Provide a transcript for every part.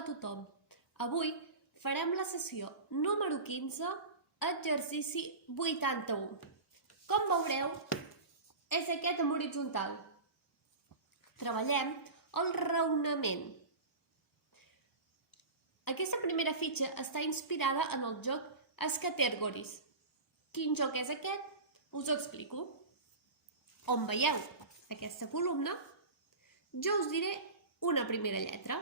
Hola a tothom. Avui farem la sessió número 15, exercici 81. Com veureu, és aquest en horitzontal. Treballem el raonament. Aquesta primera fitxa està inspirada en el joc Scattergories. Quin joc és aquest? Us ho explico. On veieu aquesta columna, jo us diré una primera lletra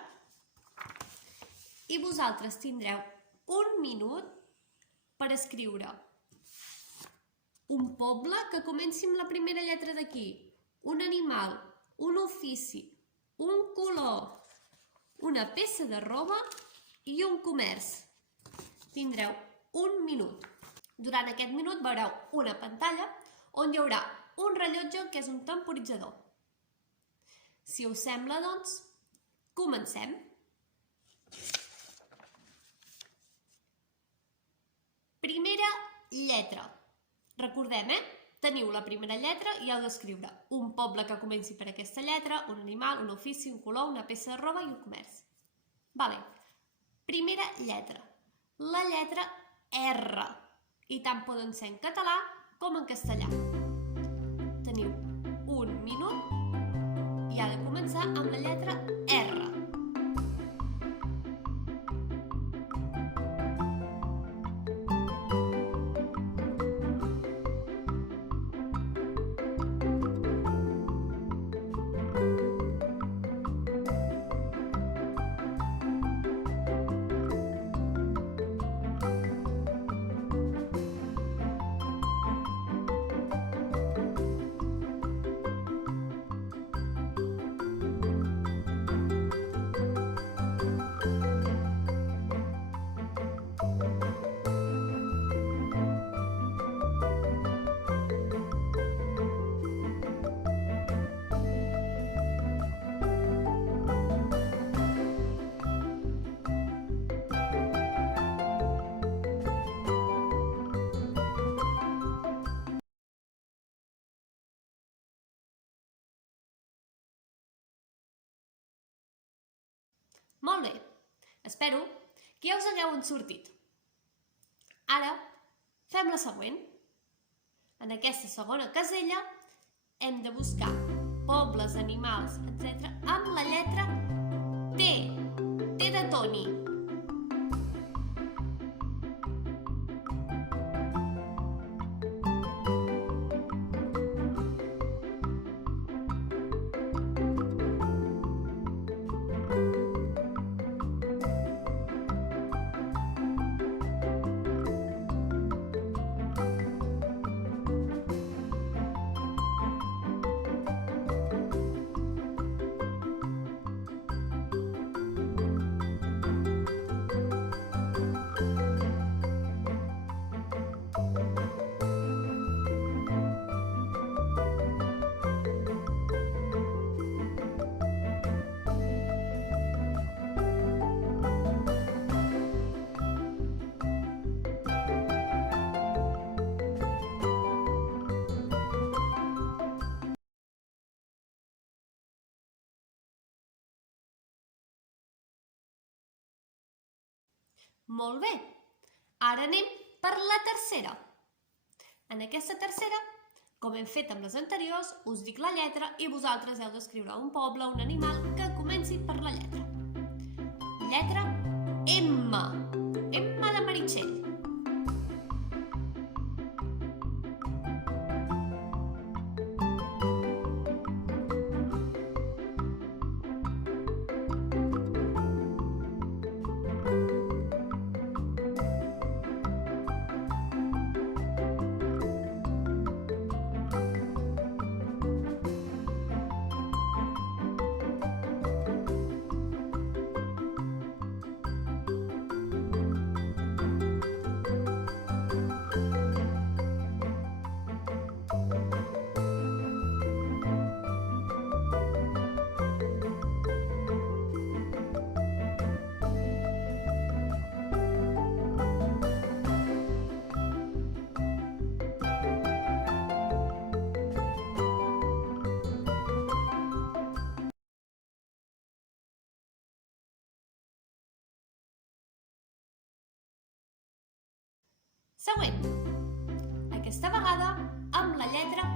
i vosaltres tindreu un minut per escriure un poble que comenci amb la primera lletra d'aquí, un animal, un ofici, un color, una peça de roba i un comerç. Tindreu un minut. Durant aquest minut veureu una pantalla on hi haurà un rellotge que és un temporitzador. Si us sembla, doncs, comencem. Primera lletra. Recordem, teniu la primera lletra i heu d'escriure un poble que comenci per aquesta lletra, un animal, un ofici, un color, una peça de roba i un comerç. Vale. Primera lletra. La lletra R. I tant poden ser en català com en castellà. Teniu un minut i ha de començar amb la lletra R. Molt bé, espero que ja us hagueu sortit. Ara fem la següent. En aquesta segona casella hem de buscar pobles, animals, etc. amb la lletra T. T de Toni. Molt bé, ara anem per la tercera. En aquesta tercera, com hem fet amb les anteriors, us dic la lletra i vosaltres heu d'escriure un poble, un animal que comenci per la lletra. Lletra M. M de Meritxell. Següent. Aquesta vegada amb la lletra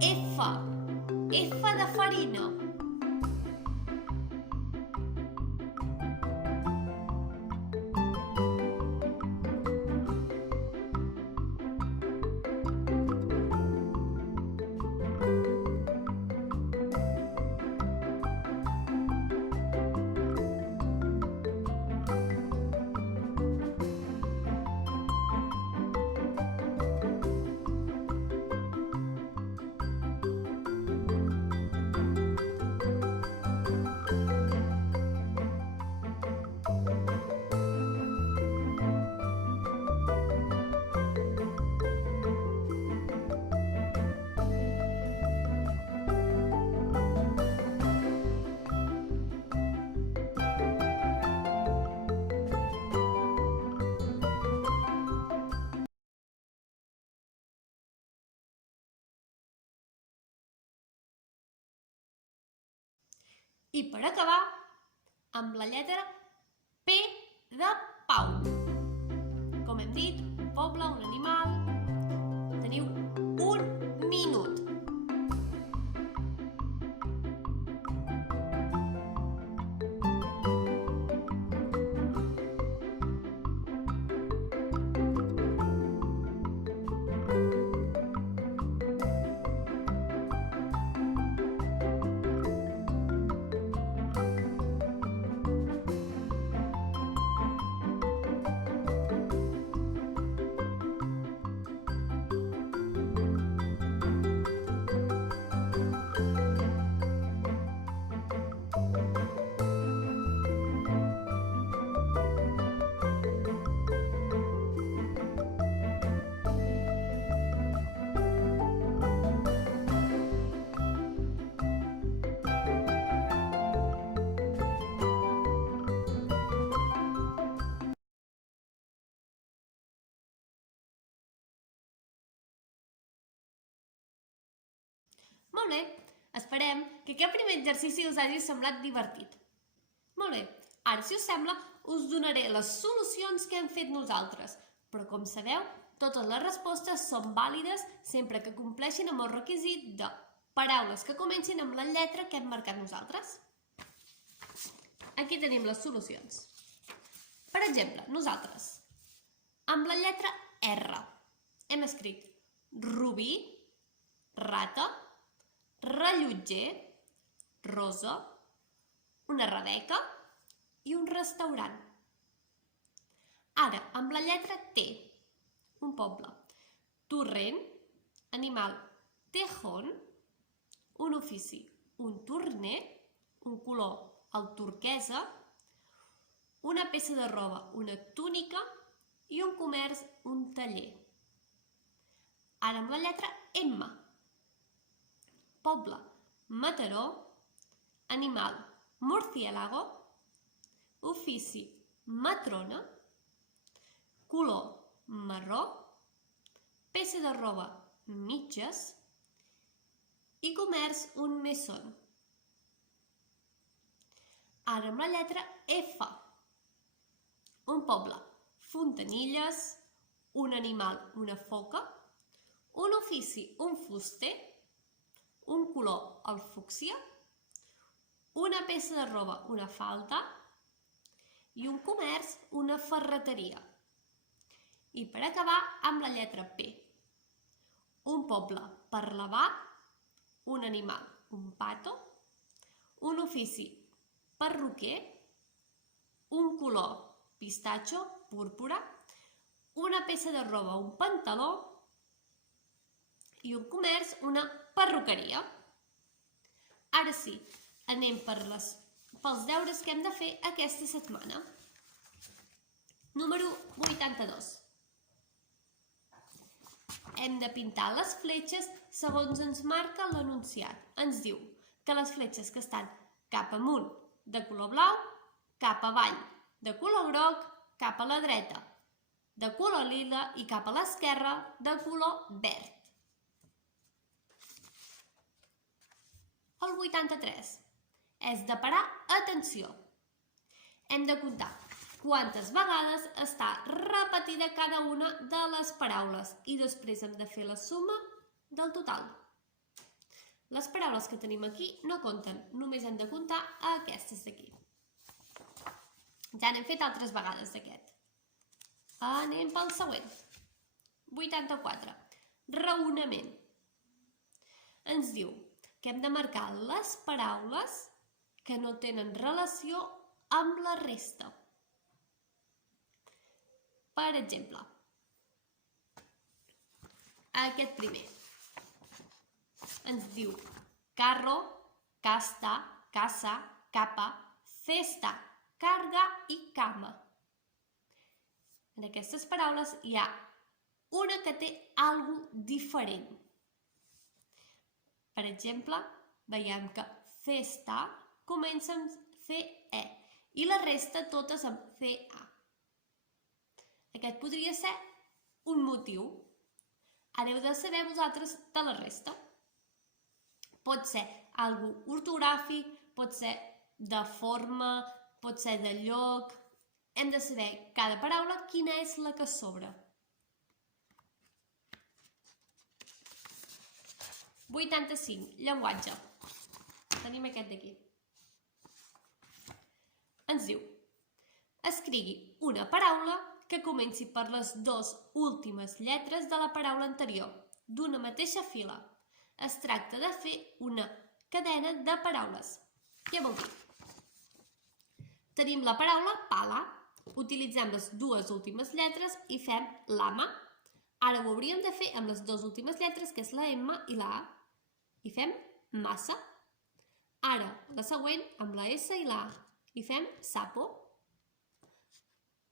F. F de farina. I per acabar, amb la lletra P de Pau. Com hem dit, un poble, un animal. Teniu un minut. Molt bé, esperem que aquest primer exercici us hagi semblat divertit. Molt bé, ara si us sembla us donaré les solucions que hem fet nosaltres, però com sabeu, totes les respostes són vàlides sempre que compleixin amb el requisit de paraules que comencin amb la lletra que hem marcat nosaltres. Aquí tenim les solucions. Per exemple, nosaltres, amb la lletra R, hem escrit rubí, rata, rellotger, rosa, una rebeca i un restaurant. Ara, amb la lletra T, un poble, torrent, animal, tejón, un ofici, un torner, un color, el turquesa, una peça de roba, una túnica i un comerç, un taller. Ara amb la lletra M, poble, Mataró, animal, murciélago, ofici, matrona, color, marró, peça de roba, mitges i comerç, un mesón. Ara amb la lletra F, un poble, Fontanilles, un animal, una foca, un ofici, un fuster, un color, el fúcsia, una peça de roba, una falda i un comerç, una ferreteria. I per acabar amb la lletra P, un poble, Parlavà, un animal, un pato, un ofici, perruquer, un color, pistatxo, púrpura, una peça de roba, un pantaló i un comerç, una perruqueria. Ara sí, anem pels deures que hem de fer aquesta setmana. Número 82. Hem de pintar les fletxes segons ens marca l'enunciat. Ens diu que les fletxes que estan cap amunt de color blau, cap avall de color groc, cap a la dreta de color lila i cap a l'esquerra de color verd. El 83 és de parar atenció. Hem de comptar quantes vegades està repetida cada una de les paraules i després hem de fer la suma del total. Les paraules que tenim aquí no compten, només hem de comptar aquestes d'aquí. Ja n'hem fet altres vegades d'aquest. Anem pel següent. 84. Raonament. Ens diu que hem de marcar les paraules que no tenen relació amb la resta. Per exemple, aquest primer ens diu carro, casta, casa, capa, cesta, carga i cama. En aquestes paraules hi ha una que té alguna cosa diferent. Per exemple, veiem que festa comença amb CE i la resta totes amb CA. Aquest podria ser un motiu. Ara heu de saber vosaltres de la resta. Pot ser algo ortogràfic, pot ser de forma, pot ser de lloc. Hem de saber cada paraula quina és la que sobra. 85. Llenguatge. Tenim aquest d'aquí. Ens diu: escrigui una paraula que comenci per les dues últimes lletres de la paraula anterior, d'una mateixa fila. Es tracta de fer una cadena de paraules. Què vol dir? Tenim la paraula pala. Utilitzem les dues últimes lletres i fem l'ama. Ara ho hauríem de fer amb les dues últimes lletres, que és la M i la A. I fem massa. Ara, la següent, amb la S i la A. I fem sapo.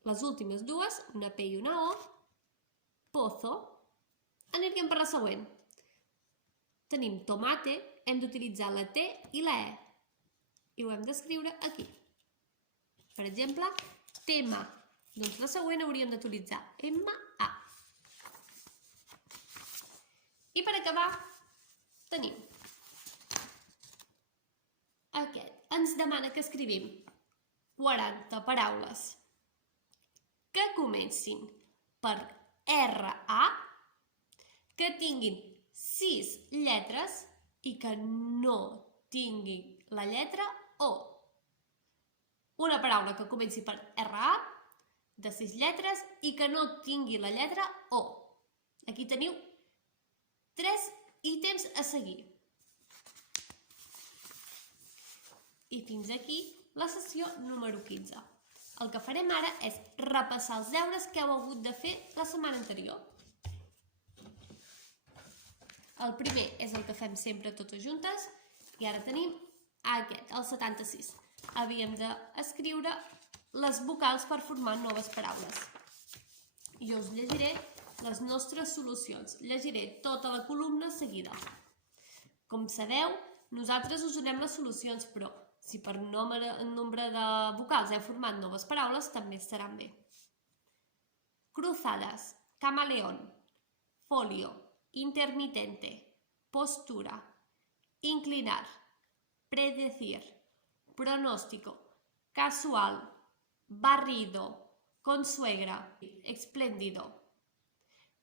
Les últimes dues, una P i una O, pozo. Aniríem per la següent. Tenim tomate, hem d'utilitzar la T i la E. I ho hem d'escriure aquí. Per exemple, tema. Doncs la següent hauríem d'utilitzar M-A. I per acabar, tenim aquest. Ens demana que escrivim 40 paraules que comencin per R-A, que tinguin 6 lletres i que no tinguin la lletra O. Una paraula que comenci per R-A, de 6 lletres, i que no tingui la lletra O. Aquí teniu 3 ítems a seguir. I fins aquí la sessió número 15. El que farem ara és repassar els deures que heu hagut de fer la setmana anterior. El primer és el que fem sempre totes juntes i ara tenim aquest, el 76. Havíem d'escriure les vocals per formar noves paraules. Jo us llegiré les nostres solucions. Llegiré tota la columna seguida. Com sabeu, nosaltres us donem les solucions, però si per nombre de vocals heu format noves paraules, també estaran bé. Cruzadas, camaleón, folio, intermitente, postura, inclinar, predecir, pronóstico, casual, barrido, consuegra, espléndido,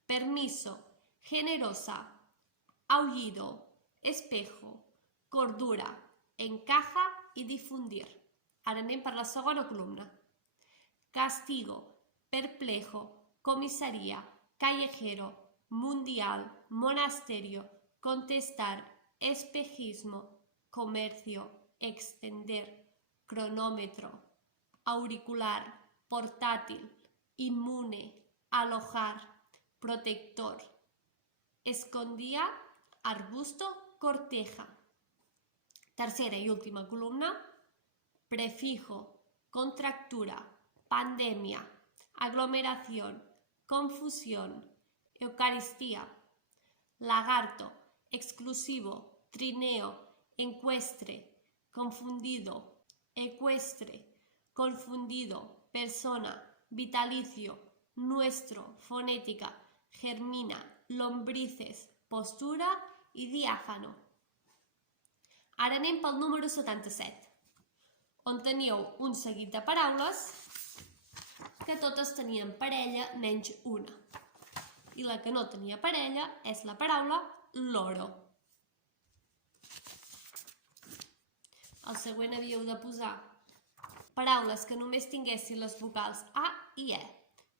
permiso, generosa, aullido, espejo, cordura, encaja i difundir. Ara anem per la segona columna. Castigo, perplejo, comisaría, callejero, mundial, monasterio, contestar, espejismo, comercio, extender, cronómetro, auricular, portátil, inmune, alojar, protector, escondía, arbusto, corteja. Tercera y última columna, prefijo, contractura, pandemia, aglomeración, confusión, eucaristía, lagarto, exclusivo, trineo, encuestre, confundido, ecuestre, confundido, persona, vitalicio, nuestro, fonética, germina, lombrices, postura i diàfano. Ara anem pel número 77, on teníeu un seguit de paraules que totes tenien parella menys una. I la que no tenia parella és la paraula loro. Al següent havíeu de posar paraules que només tinguessin les vocals A i E.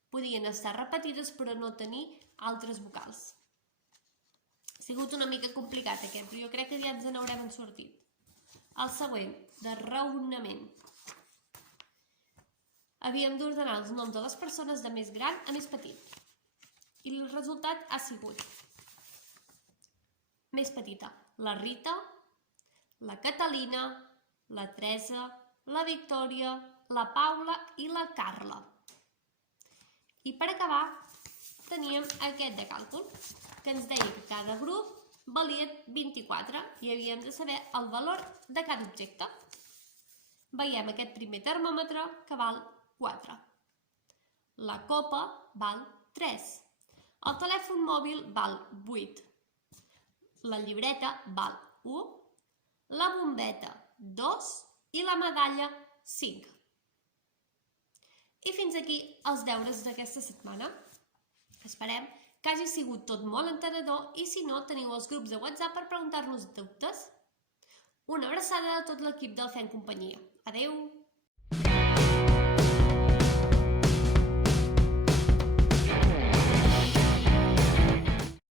Podien estar repetides però no tenir altres vocals. Ha sigut una mica complicat aquest, però jo crec que ja ens n'haurem sortit. El següent, de raonament. Havíem d'ordenar els noms de les persones de més gran a més petit. I el resultat ha sigut més petita, la Rita, la Catalina, la Teresa, la Victòria, la Paula i la Carla. I per acabar teníem aquest de càlcul, que ens deia que cada grup valia 24 i havíem de saber el valor de cada objecte. Veiem aquest primer termòmetre que val 4. La copa val 3. El telèfon mòbil val 8. La llibreta val 1. La bombeta 2 i la medalla 5. I fins aquí els deures d'aquesta setmana. Esperem que hagi sigut tot molt entenedor i si no, teniu els grups de WhatsApp per preguntar-nos dubtes. Una abraçada a tot l'equip del Fem Companyia. Adeu!